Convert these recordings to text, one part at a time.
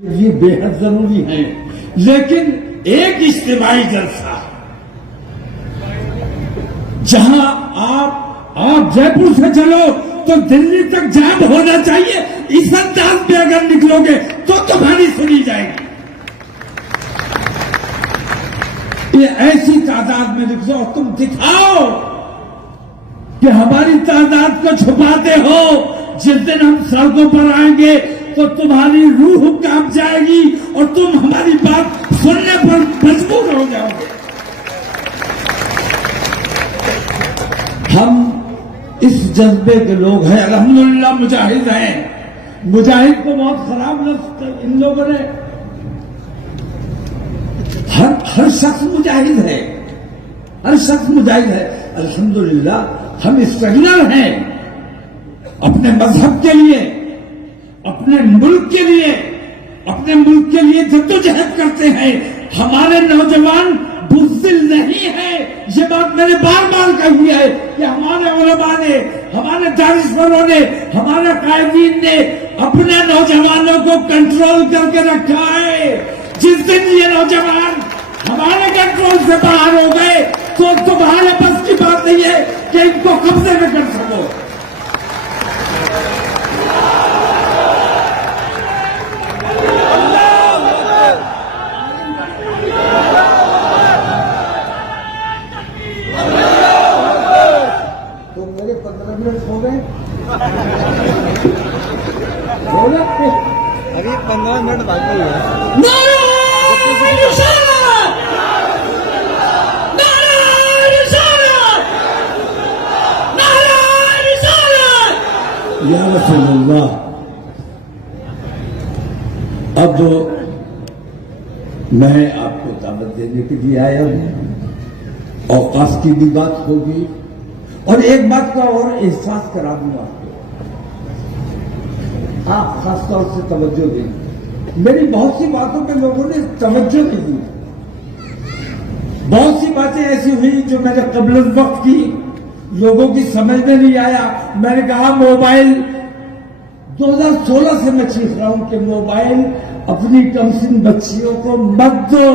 ये बेहद जरूरी है, लेकिन एक इज्तिमाई जलसा जहां आप जयपुर से चलो तो दिल्ली तक जाम होना चाहिए। इस अंदाज में अगर निकलोगे तो तुम्हारी सुनी जाएगी। ये ऐसी तादाद में निकलो, तुम दिखाओ कि हमारी तादाद को छुपाते हो। जिस दिन हम सड़कों पर आएंगे तो तुम्हारी रूह कांप जाएगी और तुम हमारी बात सुनने पर मजबूर हो जाओगे। हम इस जज्बे के लोग हैं, अल्हम्दुलिल्लाह मुजाहिद हैं। मुजाहिद को बहुत खराब लफ्ज इन लोगों ने, हर शख्स मुजाहिद है, हर शख्स मुजाहिद है। अल्हम्दुलिल्लाह हम स्ट्रगलर हैं अपने मजहब के लिए, अपने मुल्क के लिए, अपने मुल्क के लिए जद्दोजहद करते हैं। हमारे नौजवान बुज़दिल नहीं है। ये बात मैंने बार बार कही है कि हमारे उलमा ने, हमारे दानिशवरों ने, हमारे कायदीन ने अपने नौजवानों को कंट्रोल करके रखा है। जिस दिन ये नौजवान हमारे कंट्रोल से बाहर हो गए तो तुम्हारे बस की बात नहीं है कि इनको कब्जे में कर सको। तो मेरे 15 मिनट हो गए, अभी 15 मिनट बाकी है। या रसूलल्लाह, अब मैं आपको दावत देने के लिए आया हूं। औकाफ की भी बात होगी और एक बात का और एहसास करा दूं आपको, आप खासतौर से तवज्जो दें। मेरी बहुत सी बातों पे लोगों ने तवज्जो नहीं दी। बहुत सी बातें ऐसी हुई जो मैंने कब्ल वक्त की, लोगों की समझ में नहीं आया। मैंने कहा मोबाइल 2016 से मैं चीख रहा हूं कि मोबाइल अपनी कमसिन बच्चियों को मत दो।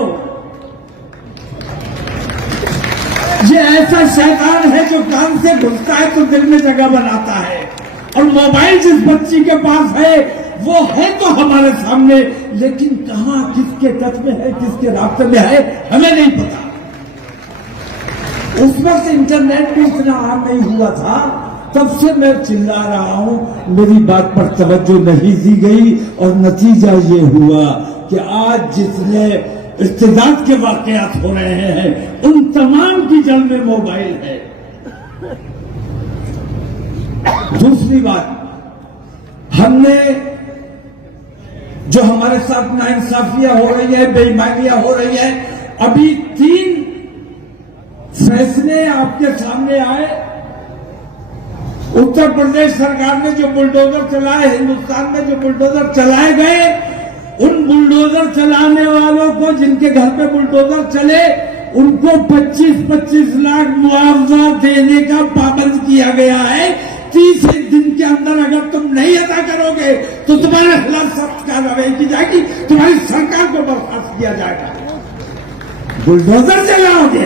ये ऐसा शैतान है जो कान से घुसता है तो दिल में जगह बनाता है, और मोबाइल जिस बच्ची के पास है वो है तो हमारे सामने, लेकिन कहां किसके टच में है, किसके रास्ते में है, हमें नहीं पता। उस वक्त इंटरनेट भी इतना आम नहीं हुआ था, तब से मैं चिल्ला रहा हूं, मेरी बात पर तवज्जो नहीं दी गई और नतीजा ये हुआ कि आज जितने इर्तिदाद के वाकयात हो रहे हैं उन तमाम की जड़ में मोबाइल है। दूसरी बात, हमने जो हमारे साथ नाइंसाफियां हो रही है, बेईमानियां हो रही है, अभी 3 फैसले आपके सामने आए। उत्तर प्रदेश सरकार ने जो बुलडोजर चलाए, हिंदुस्तान में जो बुलडोजर चलाए गए, उन बुलडोजर चलाने वालों को, जिनके घर पे बुलडोजर चले, उनको 25-25 लाख मुआवजा देने का पाबंद किया गया है। 30 दिन के अंदर अगर तुम नहीं अदा करोगे तो तुम्हारे खिलाफ सख्त कार्रवाई की जाएगी, तुम्हारी सरकार को बर्खास्त किया जाएगा। बुलडोजर चलाओगे,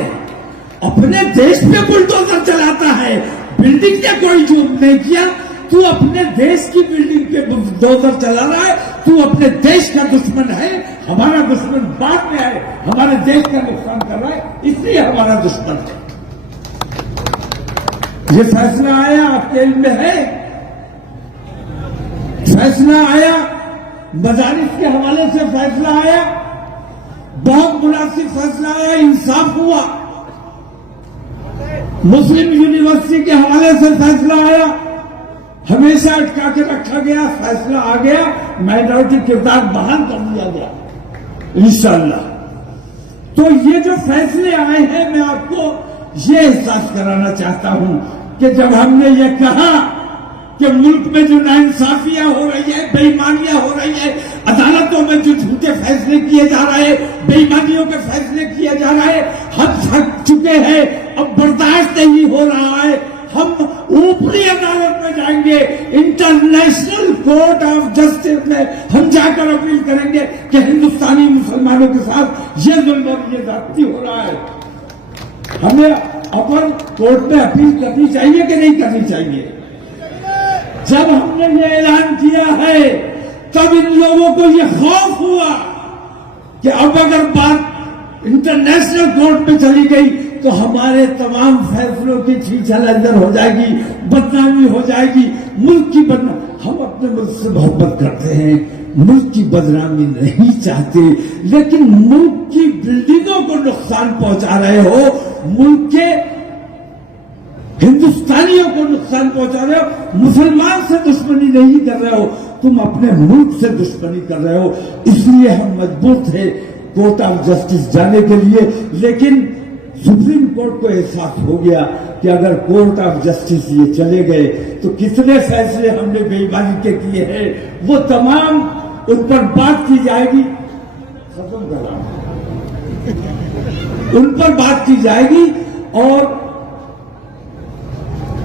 अपने देश में बुलडोजर चलाता है, बिल्डिंग ने कोई जुर्म नहीं किया, तू अपने देश की बिल्डिंग पे बुलडोजर चला रहा है, तू अपने देश का दुश्मन है। हमारा दुश्मन बाद में है, हमारे देश का नुकसान कर रहा है, इसलिए हमारा दुश्मन है। ये फैसला आया, आपके इल्म में है, फैसला आया, मजारिस के हवाले से फैसला आया, बहुत मुनासिब फैसला आया, इंसाफ हुआ। मुस्लिम यूनिवर्सिटी के हवाले से फैसला आया, हमेशा अटका के रखा गया, फैसला आ गया, माइनॉरिटी किरदार बहाल कर दिया गया इंशाअल्लाह। तो ये जो फैसले आए हैं, मैं आपको ये एहसास कराना चाहता हूं कि जब हमने ये कहा कि मुल्क में जो नाइंसाफियां हो रही है, बेईमानियां हो रही है, अदालतों में जो झूठे फैसले किए जा रहे हैं, बेईमानियों के फैसले किए जा रहे हैं, हम थक चुके हैं, अब बर्दाश्त नहीं हो रहा है। हम ऊपरी अदालत में जाएंगे, इंटरनेशनल कोर्ट ऑफ जस्टिस में हम जाकर अपील करेंगे कि हिंदुस्तानी मुसलमानों के साथ ये जुल्म और ये ज्यादती हो रहा है। हमें अपन कोर्ट में अपील करनी चाहिए कि नहीं करनी चाहिए? जब हमने ये ऐलान किया है तब इन लोगों को ये खौफ हुआ कि अब अगर बात इंटरनेशनल कोर्ट में चली गई तो हमारे तमाम फैसलों की छीछल अंदर हो जाएगी, बदनामी हो जाएगी, मुल्क की बदनामी। हम अपने मुल्क से मोहब्बत करते हैं, मुल्क की बदनामी नहीं चाहते, लेकिन मुल्क की बिल्डिंगों को नुकसान पहुंचा रहे हो, मुल्क के हिंदुस्तानियों को नुकसान पहुंचा रहे हो। मुसलमान से दुश्मनी नहीं कर रहे हो, तुम अपने मुल्क से दुश्मनी कर रहे हो। इसलिए हम मजबूर थे कोर्ट ऑफ जस्टिस जाने के लिए, लेकिन सुप्रीम कोर्ट को एहसास हो गया कि अगर कोर्ट ऑफ जस्टिस ये चले गए तो कितने फैसले हमने बेईमानी के किए हैं वो तमाम उन पर बात की जाएगी, खत्म करा उन पर बात की जाएगी और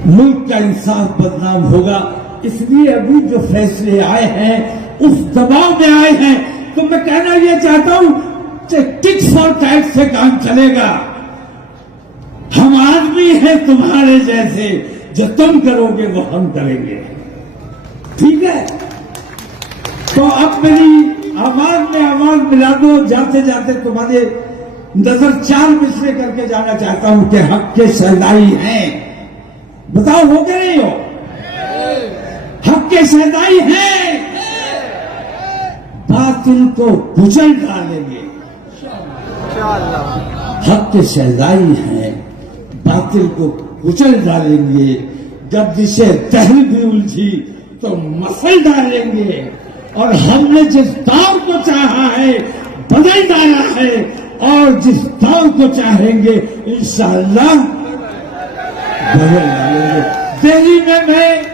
मुल्क का इंसाफ बदनाम होगा। इसलिए अभी जो फैसले आए हैं उस दबाव में आए हैं, तो मैं कहना यह चाहता हूं कि टिक फॉर टैट से काम चलेगा। हम आदमी हैं तुम्हारे जैसे, जो तुम करोगे वो हम करेंगे, ठीक है? तो अब मेरी आवाज में आवाज मिला दो। जाते जाते तुम्हारे नजर 4 मिसरे करके जाना चाहता हूं कि हक के शहदाई हैं। बताओ हो क्या नहीं हो? हक के शहदाई हैं, बातिल को कुचल डालेंगे। हक के शहदाई हैं, बातिल को कुचल डालेंगे। जब जिसे तहल भी उलझी तो मसल डालेंगे, और हमने जिस दाव को चाहा है बदल डाला है, और जिस दाव को चाहेंगे इंशाअल्लाह बदल डालेंगे। दिल्ली में मैं